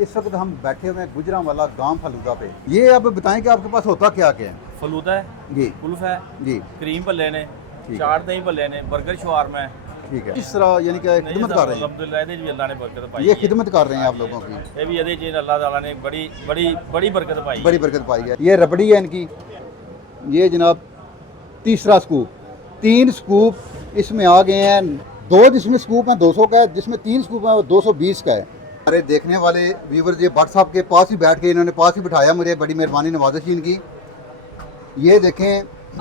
इस वक्त हम बैठे हुए हैं गुजरांवाला गांव फलूदा पे। ये आप बताएं कि आपके पास होता क्या क्या है? फलूदा है जी कुल्फ है जी क्रीम भल्ले ने ठीक है। चाट दही भल्ले ने बर्गर शवारमा है ठीक है। इस तरह यानी कि खिदमत कर रहे हैं, अलहमदुलिल्लाह ਇਹਦੇ 'ਚ ਵੀ ਅੱਲਾ ਨੇ ਬਰਕਤ ਪਾਈ ये है खिदमत कर रहे हैं आप लोगों की, ਇਹ ਵੀ ਇਹਦੇ 'ਚ ਅੱलाह ताला ने बड़ी बड़ी बड़ी बरकत पाई बड़ी बरकत पाई है। ये रबड़ी है इनकी, ये जनाब तीसरा स्कूप, 3 स्कूप इसमें आ गए हैं। 2 जिसमें स्कूप हैं 200 का है, जिसमें 3 स्कूप हैं वो 220 का है। हमारे देखने वाले व्यूवर ये व्हाट्सएप के पास ही बैठ के इन्होंने पास ही बिठाया, मुझे बड़ी मेहरबानी नवाज़िश इनकी। ये देखें,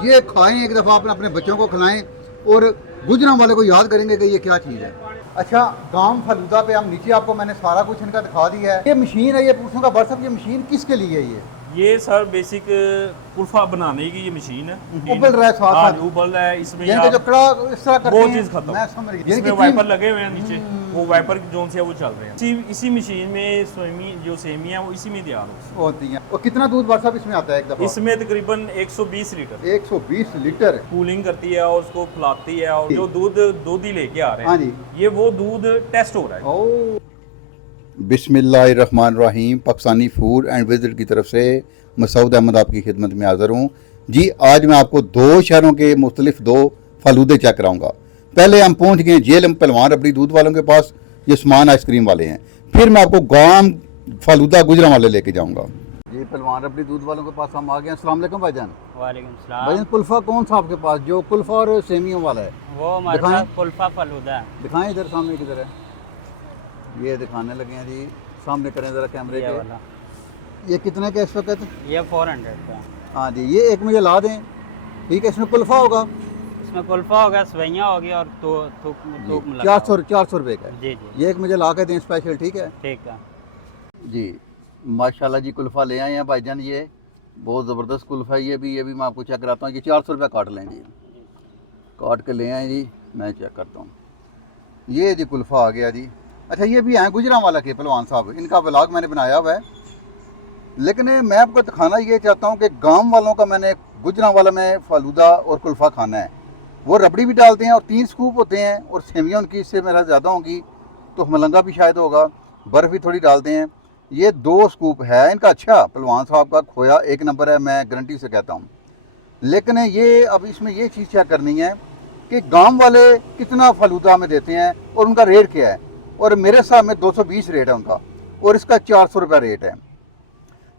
ये खाएं एक दफ़ा, अपने अपने बच्चों को खिलाएं और गुजरांवाले को याद करेंगे कि ये क्या चीज़ है। अच्छा, गांव फलूदा पे हम नीचे आपको मैंने सारा कुछ इनका दिखा दिया है। ये मशीन है, ये पूछूंगा व्हाट्सएप, ये मशीन किसके लिए है? ये सर बेसिक कुल्फा बनाने की ये मशीन है। उबल रहा है साथ हाँ, साथ, उबल रहा है इसमें यानी कि जो कड़ा इस तरह करते वो हैं, चीज़ खत्म। मैं समझ गया। यानी इसमें कि वाइपर लगे हुए हैं नीचे, वो वाइपर जोन से वो चल रहे हैं। इसी मशीन में जो सेमियां वो इसी में तैयार होती हैं। और कितना दूध व्हाट्सएप इसमें आता है एक दफ़ा? इसमें तकरीबन 120 लीटर 120 लीटर कूलिंग करती है और उसको फुलाती है, और जो दूध ही लेके आ रहे हाँ हैं जी, ये वो दूध टेस्ट हो रहा है। ओ बिस्मिल्लाहिर्रहमानिर्रहीम। पाकिस्तानी फूड एंड विजिट की तरफ से मसूद अहमद आपकी खिदमत में हाज़िर हूँ जी। आज मैं आपको 2 शहरों के मुख्तलिफ 2 फलूदे चेक कराऊंगा। पहले हम पहुँच गए जेलम पहलवान रबड़ी दूध वालों के पास, ये उस्मान आइसक्रीम वाले हैं। फिर मैं आपको गांव फलूदा गुजरांवाले लेके जाऊंगा जी। पहलवान रबड़ी दूध वालों के पास हम आ गए। अस्सलाम वालेकुम भाईजान। वालेकुम सलाम। भाईजान, कुल्फा कौन सा आपके पास, जो कुल्फा और सेमियों वाला है? वो हमारे दिखाएं। पास कुल्फा फलूदा है। दिखाएं इधर सामने किधर है, ये दिखाने लगे हैं जी। सामने करें ज़रा कैमरे ये के। वाला ये कितने का इस वक्त? ये 400 का। हाँ जी, ये एक मुझे ला दें, ठीक है। इसमें कुल्फा होगा? इसमें कुल्फा होगा, सवैयाँ होगी और थूक मिला 400 रुपये का है। जी जी ये एक मुझे ला के दें स्पेशल, ठीक है ठीक है। जी। माशाल्लाह जी, कुल्फ़ा ले आए हैं भाईजान, ये बहुत ज़बरदस्त कुल्फ़ा है। ये भी मैं आपको चेक कराता हूँ। ये 400 रुपये काट लें जी, काट के ले आए जी, मैं चेक करता हूँ। ये जी कुल्फ़ा आ गया जी। अच्छा, ये भी हैं गुजरांवाला के पहलवान साहब, इनका व्लॉग मैंने बनाया हुआ है। लेकिन मैं आपको दिखाना ये चाहता हूँ कि गांव वालों का मैंने गुजरांवाला में फालूदा और कुल्फ़ा खाना है। वो रबड़ी भी डालते हैं और 3 स्कूप होते हैं, और सेवियाँ उनकी इससे मेरा ज़्यादा होंगी, तो मलंगा भी शायद होगा, बर्फ़ भी थोड़ी डालते हैं। ये 2 स्कूप है इनका। अच्छा, पहलवान साहब का खोया 1 नंबर है, मैं गारंटी से कहता हूँ। लेकिन ये अब इसमें ये चीज़ चेक करनी है कि गांव वाले कितना फालूदा में देते हैं और उनका रेट क्या है। और मेरे हिसाब में 220 रेट है उनका, और इसका 400 रुपये रेट है।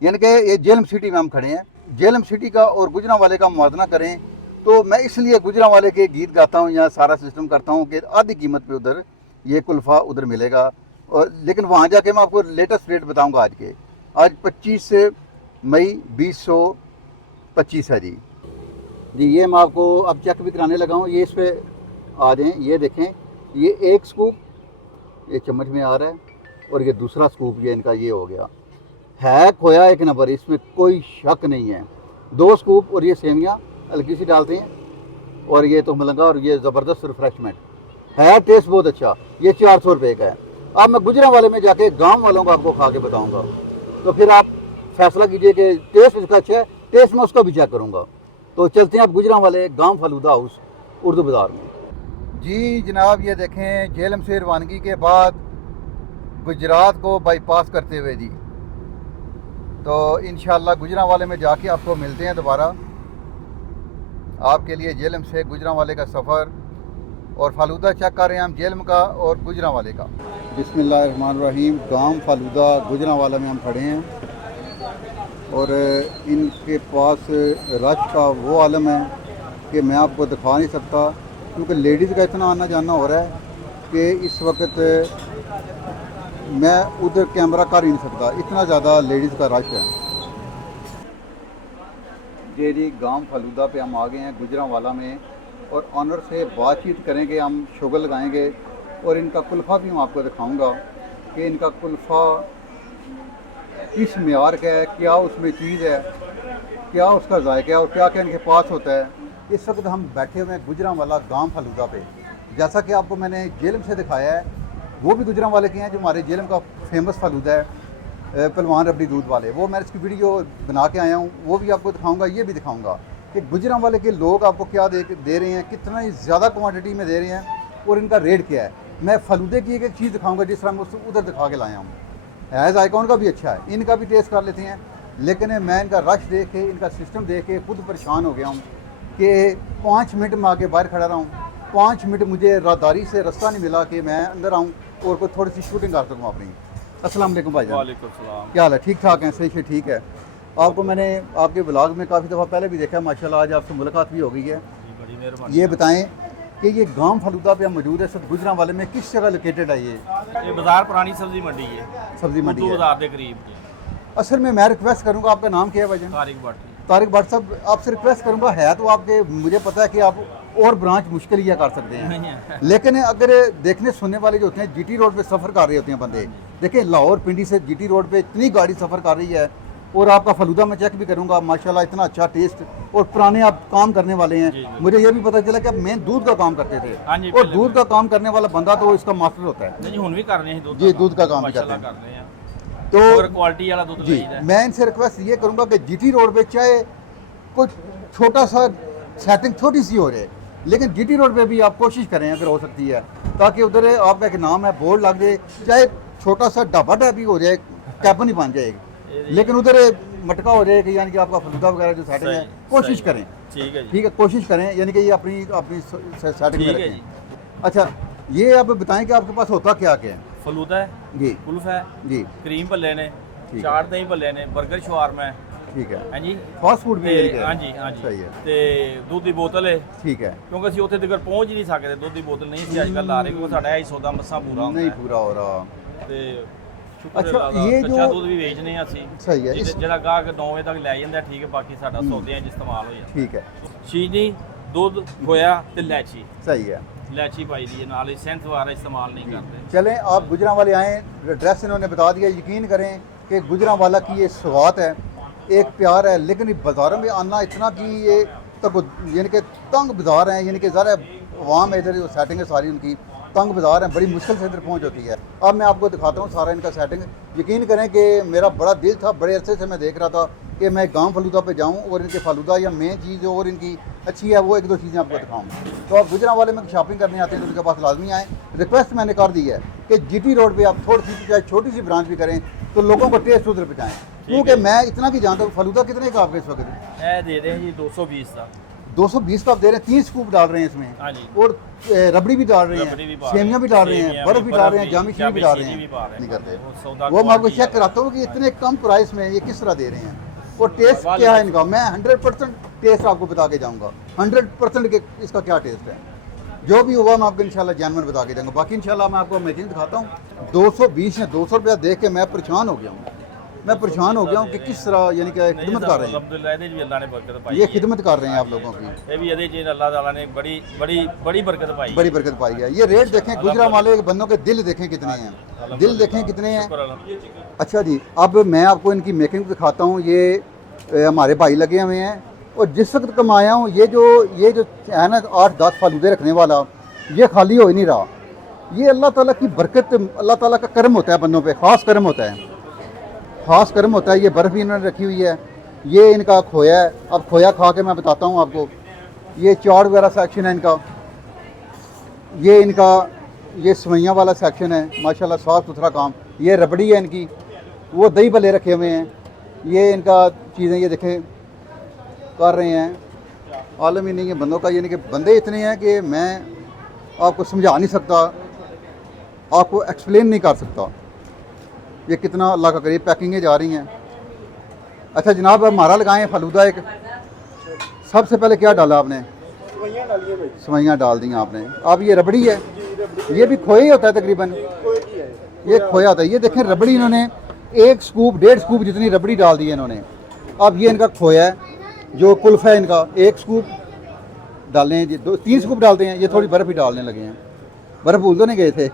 यानी कि ये जेलम सिटी में हम खड़े हैं, जेलम सिटी का और गुजरांवाले का मुआवजा करें तो मैं इसलिए गुजरांवाले के गीत गाता हूँ या सारा सिस्टम करता हूँ कि आधी कीमत पे उधर ये कुल्फ़ा उधर मिलेगा। और लेकिन वहाँ जाके मैं आपको लेटेस्ट रेट बताऊँगा आज के। आज 25 मई 2025 है जी। ये मैं आपको अब चेक भी कराने लगा हूँ। ये इस पर आ जाएँ, ये देखें, ये 1 स्कूप ये चम्मच में आ रहा है, और ये दूसरा स्कूप ये इनका ये हो गया है। खोया 1 नंबर, इसमें कोई शक नहीं है। 2 स्कूप और ये सेमियाँ हल्की सी डालते हैं, और ये तो मलंगा, और ये ज़बरदस्त रिफ्रेशमेंट है, टेस्ट बहुत अच्छा। ये 400 रुपये का है। अब मैं गुजरांवाले में जाके गांव वालों को आपको खा के बताऊंगा, तो फिर आप फैसला कीजिए कि टेस्ट इसका अच्छा है। टेस्ट में उसका भी चेक करूँगा। तो चलते हैं आप गुजरांवाले गांव फलूदा हाउस उर्दू बाज़ार में जी। जनाब, ये देखें, जेलम से रवानगी के बाद गुजरात को बाईपास करते हुए जी, तो इंशाल्लाह गुजरांवाले में जाके आपको मिलते हैं दोबारा। आपके लिए जेलम से गुजरांवाले का सफ़र और फालूदा चेक कर रहे हैं हम, जेलम का और गुजरांवाले का। बिस्मिल्लाहिर्रहमानिर्रहीम। गांव फालूदा गुजरांवाला में हम खड़े हैं, और इनके पास रश का वो आलम है कि मैं आपको दिखा नहीं सकता, क्योंकि लेडीज़ का इतना आना जाना हो रहा है कि इस वक्त मैं उधर कैमरा कर ही नहीं सकता, इतना ज़्यादा लेडीज़ का रश है जी। गांव फलूदा पे हम आ गए हैं गुजरांवाला में, और ऑनर से बातचीत करेंगे, हम शुगर लगाएंगे, और इनका कुल्फ़ा भी मैं आपको दिखाऊंगा कि इनका कुल्फ़ा किस मेयार का है, क्या उसमें चीज़ है, क्या उसका जायका है, और क्या क्या इनके पास होता है। इस वक्त हम बैठे हुए हैं गुजरांवाला गांव फलूदा पे। जैसा कि आपको मैंने जेलम से दिखाया है, वो भी गुजरांवाले के हैं, जो हमारे जेलम का फेमस फलूदा है पहलवान रबड़ी दूध वाले। वो मैं इसकी वीडियो बना के आया हूँ, वो भी आपको दिखाऊंगा। ये भी दिखाऊंगा कि गुजरांवाले के लोग आपको क्या दे रहे हैं, कितना ही ज़्यादा क्वांटिटी में दे रहे हैं, और इनका रेट क्या है। मैं फलूदे की एक चीज़ दिखाऊंगा जिस तरह मैं उधर दिखा के लाया हूँ। है जायका उनका भी अच्छा है, इनका भी टेस्ट कर लेते हैं। लेकिन मैं इनका रश देख के, इनका सिस्टम देख के खुद परेशान हो गया हूँ कि 5 मिनट में आके बाहर खड़ा रहा हूँ, 5 मिनट मुझे राहदारी से रास्ता नहीं मिला कि मैं अंदर आऊँ और कोई थोड़ी सी शूटिंग कर सकूँ अपनी। अस्सलाम वालेकुम भाईजान, वालेकुम सलाम। क्या हाल है? ठीक ठाक हैं? सही से ठीक है। आपको मैंने आपके ब्लॉग में काफ़ी दफ़ा पहले भी देखा है, माशाल्लाह आज आपसे मुलाकात भी हो गई है। जी, बड़ी मेहरबानी। ये बताएं कि ये गांव फलूदा पे हम मौजूद है, सब गुजरांवाले में किस जगह लोकेटेड है ये ये बाजार पुरानी सब्जी मंडी है, सब्जी मंडी उर्दू है? बाजार के करीब। असल में मैं रिक्वेस्ट करूंगा, आपका नाम क्या है भाईजान? तारिक भट्ट। तारिक भट्ट साहब, आपसे रिक्वेस्ट करूंगा, है तो आपके, मुझे पता है कि आप और ब्रांच मुश्किल ही कर सकते हैं, नहीं है। लेकिन अगर देखने सुनने वाले जो होते हैं जीटी रोड पे सफ़र कर रहे होते हैं बंदे, देखें लाहौर पिंडी से जीटी रोड पे इतनी गाड़ी सफ़र कर रही है, और आपका फलूदा मैं चेक भी करूंगा, माशाल्लाह इतना अच्छा टेस्ट, और पुराने आप काम करने वाले हैं। जी, जी। मुझे ये भी पता चला कि आप मेन दूध का काम करते थे, हाँ जी, और पहले दूध का काम करने वाला बंदा तो इसका मास्टर होता है। नहीं जी, हुन भी कर रहे हैं दूध जी, दूध का काम भी माशाल्लाह करते हैं। कर रहे हैं, तो और क्वालिटी वाला दूध जी, लईदा है। मैं इनसे रिक्वेस्ट ये करूंगा कि जीटी रोड पे चाहे कुछ छोटा सा सेटिंग छोटी सी हो जाए, लेकिन जीटी रोड पे भी आप कोशिश करें अगर हो सकती है, ताकि उधर आपका एक नाम है, बोर्ड लग जाए, चाहे छोटा सा ढाबा टाइप ही हो जाए, कैबन ही बन जाएगी, लेकिन उधर मटका हो जाए कि यानी कि आपका फलूदा वगैरह जो सेटिंग है, सही, कोशिश सही। करें। ठीक है जी। ठीक है, कोशिश करें, यानी कि ये अपनी अपनी सेटिंग में ठीक है रखें। जी। अच्छा, ये आप बताएं कि आपके पास होता क्या क्या है? फलूदा है, जी कुल्फ है, जी, क्रीम भल्ले ने, ठीक चाट दही भल्ले ने, बर्गर शवारमा है। ठीक है। हाँ जी। फास्ट फूड भी ਤੇ ਯਾਨੀ ਕਿ ਹਾਂਜੀ ਹਾਂਜੀ ਸਹੀ ਹੈ, ਤੇ ਦੁੱਧ ਦੀ ਬੋਤਲ ਹੈ, ठीक है। ਕਿਉਂਕਿ ਅਸੀਂ ਉੱਥੇ ਤੱਕ ਪਹੁੰਚ ਹੀ ਨਹੀਂ ਸਕਦੇ, ਦੁੱਧ ਦੀ ਬੋਤਲ ਨਹੀਂ ਸੀ ਅੱਜ ਕੱਲ੍ਹ ਲਾ ਰਹੇ, ਕਿਉਂਕਿ ਸਾਡਾ ਇਹ ਸੌਦਾ ਮੱਸਾਂ ਪੂਰਾ ਹੁੰਦਾ नहीं ਹੈ पूरा हो रहा। ਤੇ ਸ਼ੁਕਰ ਅੱਛਾ, ਅੱਲਾਹ ਦਾ, ਇਹ ਕੱਚਾ ਜੋ- ਦੁੱਧ ਵੀ ਵੇਚਦੇ ਹਾਂ ਅਸੀਂ। ਸਹੀ ਹੈ। ਇਸ ਜਿਹੜਾ ਗਾਹਕ 9 ਵਜੇ ਤੱਕ ਲੈ ਜਾਂਦਾ ਠੀਕ ਹੈ, ਬਾਕੀ ਸਾਡਾ ਸੌਦਿਆਂ 'ਚ ਇਸਤੇਮਾਲ ਹੋ ਜਾਂਦਾ। ठीक है, ਚੀਨੀ, ਦੁੱਧ, ਖੋਇਆ ਤੇ ਇਲਾਇਚੀ, सही है। इलायची पाई दी है, नाल सेंथ वाला इस्तेमाल नहीं करते। चलें, आप गुजरांवाले आएँ, एड्रेस इन्होंने बता दिया। यकीन करें कि गुजरांवाला की ये सौगात है, एक प्यार है, लेकिन बाज़ारों में आना इतना कि ये तक यानी कि तंग बाज़ार हैं, यानी कि ज़रा आवाम है, इधर जो सेटिंग है सारी उनकी तंग बाज़ार है, बड़ी मुश्किल से इधर पहुंच होती है। अब मैं आपको दिखाता हूँ सारा इनका सेटिंग। यकीन करें कि मेरा बड़ा दिल था, बड़े अरसे से मैं देख रहा था कि मैं गांव फलूदा पे जाऊं और इनके फलूदा या मेन चीज़ जो और इनकी अच्छी है वो एक दो चीज़ें आपको दिखाऊं। तो आप गुजरांवाले में शॉपिंग करने आते हैं तो उनके पास लाजमी आएँ। रिक्वेस्ट मैंने कर दी है कि जीटी रोड पे आप थोड़ी सी चाहे छोटी सी ब्रांच भी करें तो लोगों को टेस्ट उधर पहुँचाएँ, क्योंकि मैं इतना कि जानता हूँ फलूदा कितने का आपके इस वक्त? ਇਹ ਦੇ ਰਹੇ हैं जी 220 का। 220 का आप दे रहे हैं, 3 स्कूप डाल रहे हैं इसमें, हाँ जी। और रबड़ी भी डाल रहे रबड़ी भी हैं, पा सेमियाँ भी डाल रहे हैं, सेमियाँ बर्फ़ भी डाल रहे हैं, भी, जामी शीरी भी डाल रहे जामी शीरी भी पा हैं। रहे नहीं हैं। करते वो सौदा वो मैं आपको क्वालिटी चेक कराता हूँ कि इतने कम प्राइस में ये किस तरह दे रहे हैं, और टेस्ट क्या है इनका। मैं 100% टेस्ट आपको बता के जाऊँगा, 100% के इसका क्या टेस्ट है। जो भी होगा मैं आपको इंशाल्लाह जानवर बता के जाऊँगा। बाकी इंशाल्लाह मैं आपको मैचिंग दिखाता हूँ। 220 या 200 रुपया देख के मैं परेशान हो गया हूँ, मैं परेशान हो गया हूँ कि किस तरह यानी कि खिदमत कर रहे हैं, अल्हम्दुलिल्लाह ਇਹਦੇ 'ਚ ਵੀ ਅੱਲਾਹ ਨੇ ਬਰਕਤ ਪਾਈ ये है। खिदमत कर रहे हैं आप लोगों की, ਇਹ ਵੀ ਇਹਦੇ 'ਚ ਅੱਲਾह ताला ने बड़ी बड़ी बड़ी बरकत पाई है। बड़ी बरकत पाई है। ये रेट देखें, गुजरांवाले के बंदों के दिल देखें कितने हैं, दिल देखें कितने हैं। शुक्र अल्हम्दुलिल्लाह। अच्छा जी, अब मैं आपको इनकी मेकिंग दिखाता हूँ। ये हमारे भाई लगे हुए हैं, और जिस वक्त कमाया हूँ ये जो है ना 8-10 फालूदे रखने वाला, ये खाली हो ही नहीं रहा। ये अल्लाह ताला की बरकत, अल्लाह ताला का करम होता है बंदों पे, ख़ास करम होता है, ख़ास करम होता है। ये बर्फ़ भी इन्होंने रखी हुई है, ये इनका खोया है। अब खोया खा के मैं बताता हूँ आपको। ये चाट वगैरह सेक्शन है इनका, ये इनका ये सवैयाँ वाला सेक्शन है, माशाल्लाह साफ़ सुथरा काम। ये रबड़ी है इनकी, वो दही भल्ले रखे हुए हैं, ये इनका चीज़ें ये देखें कर रहे हैं। आलम ही नहीं है बंदों का, यानी कि बंदे इतने हैं कि मैं आपको समझा नहीं सकता, आपको एक्सप्लेन नहीं कर सकता। ये कितना अल्लाह का करीब पैकिंगें जा रही हैं। अच्छा जनाब, हमारा लगाएं फलूदा एक, सबसे पहले क्या डाला आपने? सवैयाँ डाल दी आपने। अब ये रबड़ी है, ये भी खोया ही होता है तकरीबन, ये खोया होता है। ये देखें रबड़ी इन्होंने 1 स्कूप 1.5 स्कूप जितनी रबड़ी डाल दी है इन्होंने। अब ये इनका खोया है, जो कुल्फ है इनका 1 स्कूप डालने हैं जी, 3 स्कूप डालते हैं। ये थोड़ी बर्फ़ भी डालने लगे हैं, बर्फ़ भूल तो नहीं गए थे।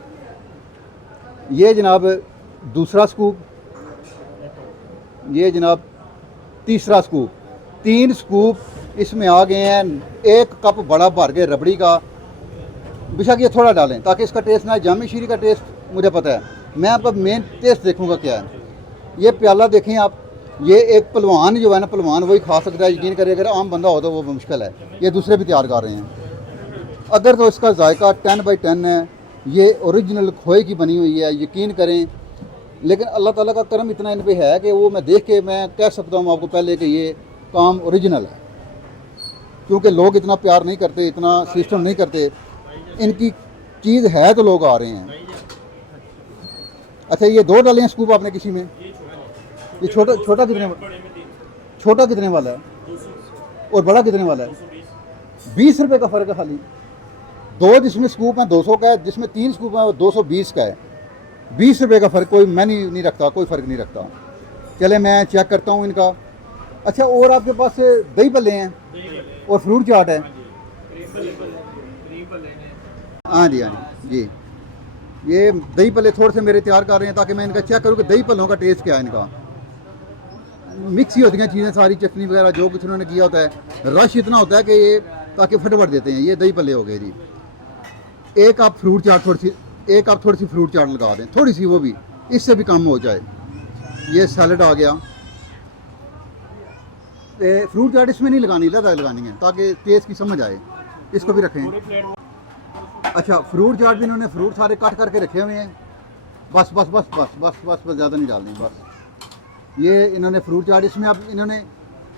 ये जनाब दूसरा स्कूप, ये जनाब तीसरा स्कूप, 3 स्कूप इसमें आ गए हैं। 1 कप बड़ा भर के रबड़ी का, बेशक ये थोड़ा डालें ताकि इसका टेस्ट ना, जामी शीरी का टेस्ट मुझे पता है, मैं आपका मेन टेस्ट देखूंगा क्या है। ये प्याला देखें आप, ये एक पहलवान जो है ना, पहलवान वही खा सकता है, यकीन करें। अगर आम बंदा हो तो वो मुश्किल है, ये दूसरे भी तैयार कर रहे हैं। अगर तो इसका जायका 10/10 है, ये ओरिजिनल खोए की बनी हुई है, यकीन करें लेकिन अल्लाह ताला का करम इतना इन पे है कि वो मैं देख के मैं कह सकता हूँ आपको पहले कि ये काम ओरिजिनल है, क्योंकि लोग इतना प्यार नहीं करते, इतना सिस्टम नहीं करते। इनकी चीज़ है तो लोग आ रहे हैं। अच्छा, ये 2 डाले हैं स्कूप आपने किसी में? ये छोटा छोटा कितने वाला है और बड़ा कितने वाला है? 20 रुपये का फ़र्क है खाली। 2 जिसमें स्कूप है 200 का है, जिसमें 3 स्कूप है वो 220 का है। 20 रुपये का फ़र्क कोई मैं नहीं रखता, कोई फ़र्क नहीं रखता। चले मैं चेक करता हूँ इनका। अच्छा, और आपके पास दही भल्ले हैं और फ्रूट चाट है? हाँ जी, हाँ जी। ये दही भल्ले थोड़े से मेरे तैयार कर रहे हैं ताकि मैं इनका चेक करूँ कि दही भल्लों का टेस्ट क्या है। इनका मिक्स ही होती हैं चीज़ें सारी, चटनी वगैरह जो कुछ उन्होंने किया होता है। रश इतना होता है कि ये ताकि फटाफट देते हैं। ये दही भल्ले हो गए जी। एक आप फ्रूट चाट थोड़ी सी फ्रूट चाट लगा दें, थोड़ी सी, वो भी इससे भी कम हो जाए। ये सैलड आ गया। फ्रूट चाट इसमें नहीं लगानी, ज़्यादा लगानी है ताकि टेस्ट की समझ आए। इसको भी रखें। अच्छा, फ्रूट चाट भी इन्होंने फ्रूट सारे काट करके रखे हुए हैं। बस बस बस बस बस बस बस ज़्यादा नहीं डालनी। बस ये इन्होंने फ्रूट चाट, इसमें अब इन्होंने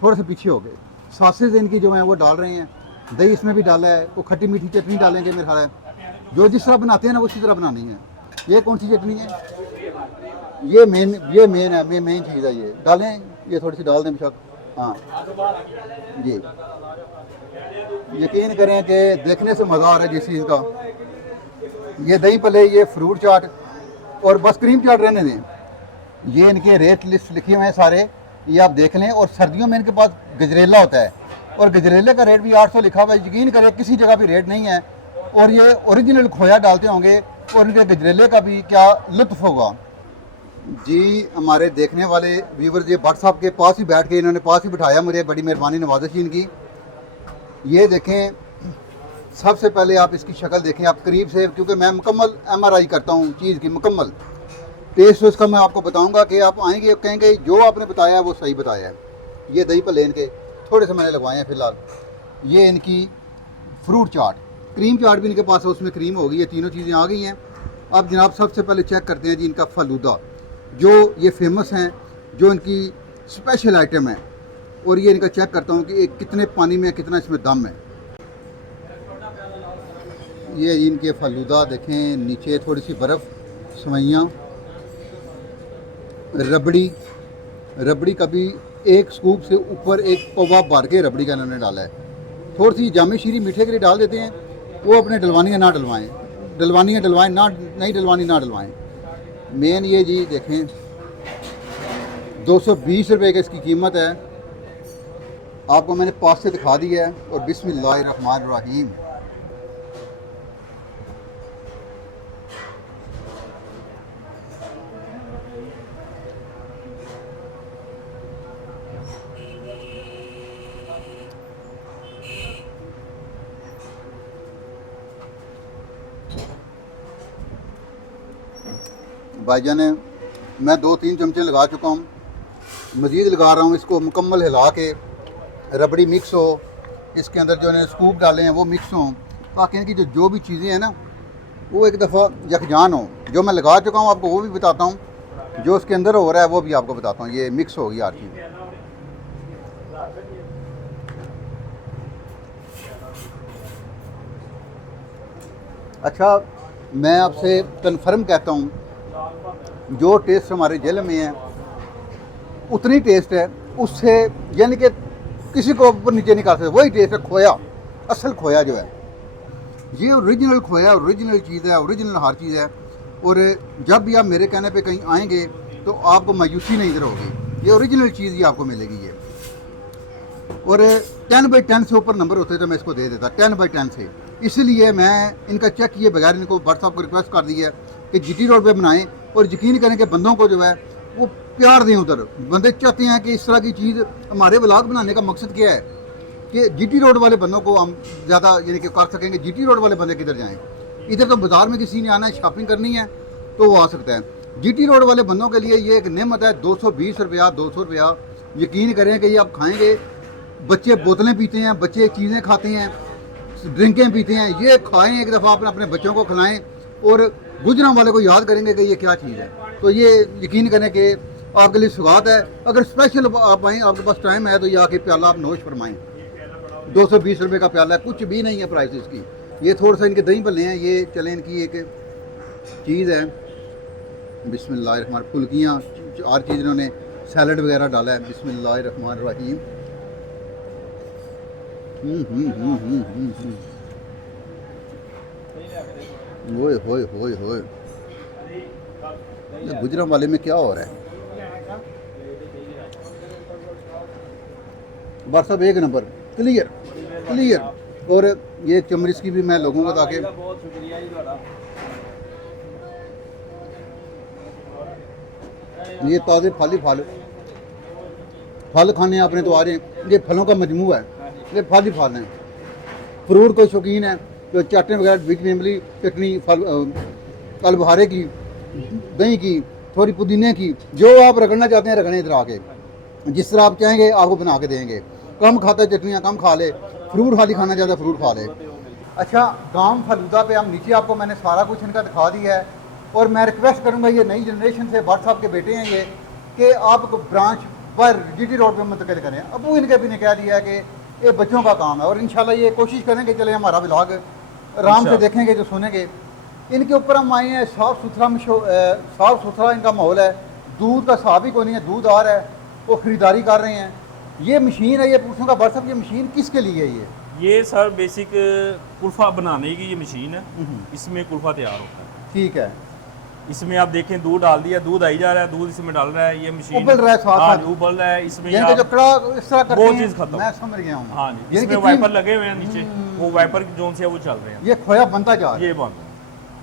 थोड़े से पीछे हो गए। सॉसेज इनकी जो हैं वो डाल रहे हैं, दही इसमें भी डाला है, वो खट्टी मीठी चटनी डालेंगे मेरे ख्याल है। जो जिस तरह बनाते हैं ना उसी तरह बनानी है। ये कौन सी चटनी है? ये मेन है, मेन चीज़ है। ये डालें, ये थोड़ी सी डाल दें बेशक। हाँ जी, यकीन करें कि देखने से मज़ा आ रहा है जिस चीज़ का। ये दही भल्ले, ये फ्रूट चाट और बस क्रीम चाट रहने दें। ये इनके रेट लिस्ट लिखे हुए हैं सारे, ये आप देख लें। और सर्दियों में इनके पास गजरेला होता है और गजरेले का रेट भी 800 लिखा हुआ है। यकीन करें किसी जगह भी रेट नहीं है। और ये ओरिजिनल खोया डालते होंगे और इनके गजरेले का भी क्या लुत्फ़ होगा जी। हमारे देखने वाले व्यूवर्स ये व्हाट्सएप के पास ही बैठ के इन्होंने पास ही बिठाया मुझे, बड़ी मेहरबानी नवाज़िश इनकी। ये देखें, सबसे पहले आप इसकी शक्ल देखें आप करीब से, क्योंकि मैं मुकम्मल MRI करता हूँ चीज़ की, मुकम्मल टेस्ट उसका मैं आपको बताऊंगा कि आप आएंगे कहेंगे जो आपने बताया है वो सही बताया है। ये दही भल्ले इनके थोड़े से मैंने लगवाए हैं फ़िलहाल। ये इनकी फ्रूट चाट, क्रीम चाट भी इनके पास है, उसमें क्रीम होगी। ये तीनों चीज़ें आ गई हैं। अब जनाब सबसे पहले चेक करते हैं जी इनका फलूदा, जो ये फेमस हैं, जो इनकी स्पेशल आइटम है। और ये इनका चेक करता हूँ कि कितने पानी में, कितना इसमें दम है। ये इनके फलूदा देखें, नीचे थोड़ी सी बर्फ़, सवैयाँ, रबड़ी का भी एक स्कूप से ऊपर एक पौवा भर के रबड़ी का इन्होंने डाला है। थोड़ी सी जामे शीरी मीठे के लिए डाल देते हैं, वो अपने डलवानी है ना डलवाएँ, डलवानी है डलवाएँ, ना नहीं डलवानी ना डलवाएँ। मेन ये जी देखें 220 रुपये की इसकी कीमत है। आपको मैंने पास से दिखा दिया है। और बिस्मिल्लाहिर्रहमानिर्रहीम। भाईजान, मैं 2-3 चमचे लगा चुका हूँ, मज़ीद लगा रहा हूँ। इसको मुकम्मल हिला के रबड़ी मिक्स हो, इसके अंदर जो इन्होंने स्कूप डाले हैं वो मिक्स हों, ताकि इनकी जो भी चीज़ें हैं ना वो एक दफ़ा यकजान हो। जो मैं लगा चुका हूँ आपको वो भी बताता हूँ, जो उसके अंदर हो रहा है वो भी आपको बताता हूँ। ये मिक्स होगी हर चीज़। अच्छा, मैं आपसे कन्फर्म कहता हूँ, जो टेस्ट हमारे जेल में है उतनी टेस्ट है उससे, यानी कि किसी को ऊपर नीचे नहीं कर सकते। वही टेस्ट है खोया, असल खोया जो है, ये ओरिजिनल खोया, ओरिजिनल चीज़ है, ओरिजिनल हर चीज़ है। और जब भी आप मेरे कहने पे कहीं आएंगे तो आपको मायूसी नहीं इधर होगी, ये ओरिजिनल चीज़ ही आपको मिलेगी ये। और 10/10 से ऊपर नंबर होते तो मैं इसको दे देता, 10/10 से। इसलिए मैं इनका चेक किए बगैर इनको व्हाट्सएप को रिक्वेस्ट कर दी है कि GT रोड पे बनाएं। और यकीन करें कि बंदों को जो है वो प्यार दें। उधर बंदे चाहते हैं कि इस तरह की चीज़, हमारे व्लॉग बनाने का मकसद क्या है कि GT रोड वाले बंदों को हम ज़्यादा यानी कि कर सकेंगे। GT रोड वाले बंदे किधर जाएँ? इधर तो बाज़ार में किसी ने आना है, शॉपिंग करनी है तो वो आ सकता है। GT रोड वाले बंदों के लिए ये एक नेमत है। 220 रुपया, 200 रुपया, यकीन करें कि ये आप खाएँगे। बच्चे बोतलें पीते हैं, बच्चे चीज़ें खाते हैं, ड्रिंकें पीते हैं, ये खाएँ एक दफ़ा, अपने बच्चों को खिलाएँ और गुजरां वाले को याद करेंगे कि ये क्या चीज़ है। तो ये यकीन करें कि आपके लिए सौगात है। अगर स्पेशल आप आएँ, आपके पास टाइम है, तो ये आके प्याला आप नोश फरमाएँ। 220 रुपये का प्याला है, कुछ भी नहीं है प्राइस इसकी। ये थोड़ा सा इनके दही भल्ले हैं, ये चलें इनकी एक चीज़ है। बिस्मिल्लाहिर्रहमान, फुल्कियाँ, हर चीज़ इन्होंने सैलड वगैरह डाला है। बिस्मिल्लाहिर्रहमानिर्रहीम। ओए होए होए होए, गुजरांवाले में क्या हो रहा है? बार साहब एक नंबर, क्लियर क्लियर। और ये चमरिस की भी मैं लोगों को ताकि बहुत शुक्रिया जी ਤੁਹਾਡਾ। ये ताज़े फल खाने आपने तो आ रहे हैं। ये फलों का मजमू है, ये फल ही फल हैं। फ्रूट कोई शौकीन है तो चटनी वगैरह, विच इमली चटनी, फल कल बहारे की, दही की, थोड़ी पुदीने की, जो आप रगड़ना चाहते हैं रगड़ें इधर आके। जिस तरह आप चाहेंगे आपको बना के देंगे। कम खाता है चटनियाँ कम खा ले, फ्रूट खाली खाना चाहता है फ्रूट खा ले। अच्छा, गांव फलूदा पे हम नीचे आपको मैंने सारा कुछ इनका दिखा दिया है। और मैं रिक्वेस्ट करूंगा, ये नई जनरेशन से बात साहब के बेटे हैं ये, कि आप ब्रांच पर जीटी रोड पे मुंतकिल करें। अब वो इनके भी ने कह दिया है कि ये बच्चों का काम है, और इंशाल्लाह ये कोशिश करेंगे चले हमारा ब्लॉग आराम से देखेंगे, जो सुनेंगे। इनके ऊपर हम आए हैं, साफ़ सुथरा इनका माहौल है। दूध का साफ ही कोई नहीं है, दूध आ रहा है, वो ख़रीदारी कर रहे हैं। ये मशीन है, ये पूछूंगा बात साहब, ये मशीन किसके लिए है? ये सर बेसिक कुल्फ़ा बनाने की ये मशीन है, इसमें कुल्फ़ा तैयार होता है। ठीक है। इसमें आप देखें दूध डाल दिया, दूध आई जा रहा है, दूध इसमें डाल रहा है, ये मशीन उबल रहा है साथ हाँ, साथ। उबल रहा है इसमें। यानी कि जो कड़ा इस तरह करते वो हैं, चीज़ खत्म, मैं समझ गया हूँ। हाँ जी, यानी इसमें कि वाइपर लगे हुए हैं नीचे, वो वाइपर जोन से वो चल रहे हैं। ये खोया बनता जा रहा है, ये बंद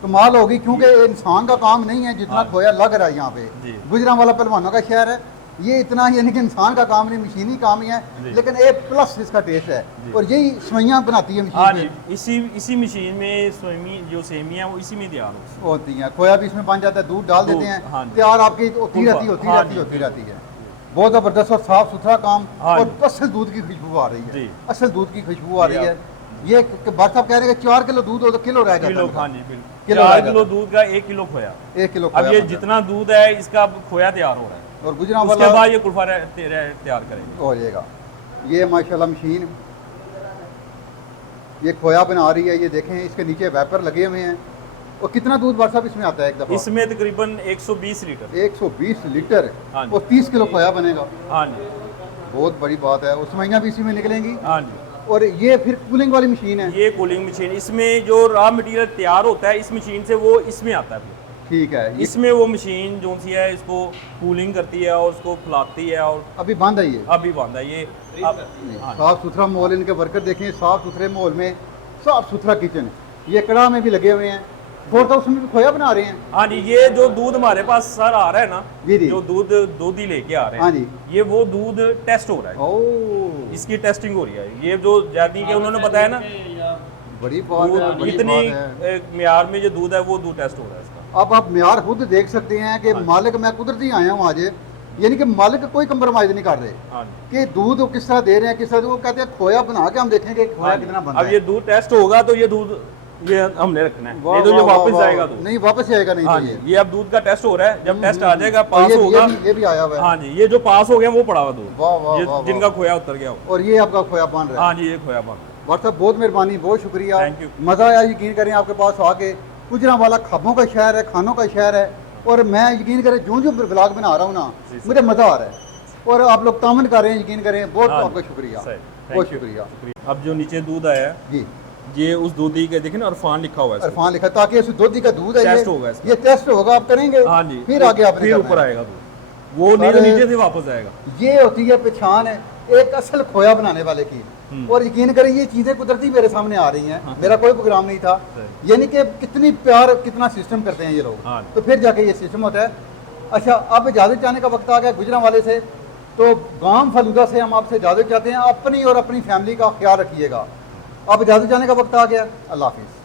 कमाल होगी, क्योंकि इंसान का काम नहीं है जितना खोया लग रहा है यहाँ पे। जी। गुजरांवाला पहलवानों का शहर है, ये इतना यानी कि इंसान का काम नहीं, मशीनी काम ही है, लेकिन एक प्लस इसका टेस्ट है। और यही सवैयाँ बनाती है हाँ मशीन जी, इसी मशीन में सेमी जो सेमियाँ वो इसी में तैयार होती हैं। खोया भी इसमें बन जाता है, दूध डाल देते हैं, हाँ जी। तैयार आपकी होती रहती है। बहुत ज़बरदस्त और साफ़ सुथरा काम, हाँ और जी। असल दूध की खुशबू आ रही है, जी। असल दूध की खुशबू आ रही है। ये बात साहब कह रहे हैं कि 4 किलो दूध हो तो किलो रह जाता किलो। है। हाँ जी, किलो 4 रह किलो जाता दूध का 1 किलो खोया। 1 किलो अब ये जितना दूध है इसका अब खोया तैयार हो रहा है, और उसके गुजरांवाला बाद ये कुल्फा तैयार करेंगे। हो जाएगा। ये माशाल्लाह मशीन ये खोया बना रही है। ये देखें, इसके नीचे वैपर लगे हुए हैं। और कितना दूध बार साहब इसमें आता है एक दफ़ा? इसमें तकरीबन 120 लीटर। 120 लीटर हाँ जी। और 30 किलो खोया बनेगा। हाँ जी, बहुत बड़ी बात है। और सवैयाँ भी इसी में निकलेंगी। हाँ जी। और ये फिर कूलिंग वाली मशीन है। ये कूलिंग मशीन, इसमें जो रॉ मटेरियल तैयार होता है इस मशीन से वो इसमें आता है। ठीक है। इसमें वो मशीन जो सी है इसको कूलिंग करती है और उसको फुलाती है, और अभी बंद है ये, अभी बंद है ये। अब हाँ, साफ़ सुथरा माहौल, इनके वर्कर देखें, साफ़ सुथरे माहौल में साफ़ सुथरा किचन। ये कड़ा में भी लगे हुए हैं, थोड़ा सा उसमें भी खोया बना रहे हैं। हाँ जी, ये जो दूध हमारे पास सर आ रहा है ना, जी जी। जो दूध ही लेके आ रहे हैं, हाँ जी। ये वो दूध टेस्ट हो रहा है, ओह, इसकी टेस्टिंग हो रही है। ये जो जाती के उन्होंने बताया ना, बड़ी बात है, दूध बड़ी इतनी बात है। म्यार में जो दूध है वो दूध टेस्ट हो रहा है इसका। अब आप म्यार खुद देख सकते हैं कि मालिक, मैं कुदरती आया हूँ आज, यानी कि मालिक कोई कंप्रोमाइज नहीं कर रहे हाँ जी। कि दूध वो किस तरह दे रहे हैं, किस तरह वो कहते हैं खोया बना के हम देखेंगे खोया हाँ जी। कितना बनता अब है। ये दूध टेस्ट होगा तो ये दूध ये हमने रखना है, वाह, नहीं तो ये वाह, वाह, वापस वाह। जाएगा दूध। नहीं वापस जाएगा, नहीं हाँ तो जी, ये अब दूध का टेस्ट हो रहा है, जब टेस्ट आ जाएगा, और पास होगा। ये भी आया हुआ है। हाँ जी, ये जो पास हो गया वो पड़ा हुआ दूध, वाह वाह ये वाह जिनका वाह। खोया उतर गया हो। और ये आपका खोया बन रहा है। हाँ जी, ये खोया बन। व्हाट्सएप बहुत मेहरबानी, बहुत शुक्रिया, Thank you। मज़ा आया। यकीन करें आपके पास आके, गुजरांवाला खाबों का शहर है, खानों का शहर है। और मैं यकीन करें जो ब्लॉग बना रहा हूँ ना, मुझे मज़ा आ रहा है। और आप लोग तामन कर रहे हैं, यकीन करें, बहुत हाँ आपका जी, शुक्रिया, सही, बहुत thank you। शुक्रिया अब जो नीचे दूध आया है, जी। ये उस दूधी के देखें ना, अरफान लिखा हुआ है इसमें। अरफान लिखा, ताकि इस दूधी का दूध है, टेस्ट होगा इसका। ये टेस्ट होगा, आप करेंगे, हाँ जी, फिर आगे आपने फिर करना ऊपर है। आएगा दूध, वो नहीं तो नीचे से वापस आएगा। ये होती है पहचान है एक असल खोया बनाने वाले की। और यकीन करें ये चीज़ें कुदरती मेरे सामने आ रही हैं, मेरा कोई प्रोग्राम नहीं था। यानी कि कितनी प्यार, कितना सिस्टम करते हैं ये लोग, हाँ। तो फिर जाके ये सिस्टम होता है। अच्छा, अब इजाज़त चाहने का वक्त आ गया गुजरांवाले से, तो गांव फलूदा से हम आपसे इजाज़त चाहते हैं। अपनी और अपनी फैमिली का ख्याल रखिएगा। अब इजाज़त चाहने का वक्त आ गया। अल्लाह हाफिज़।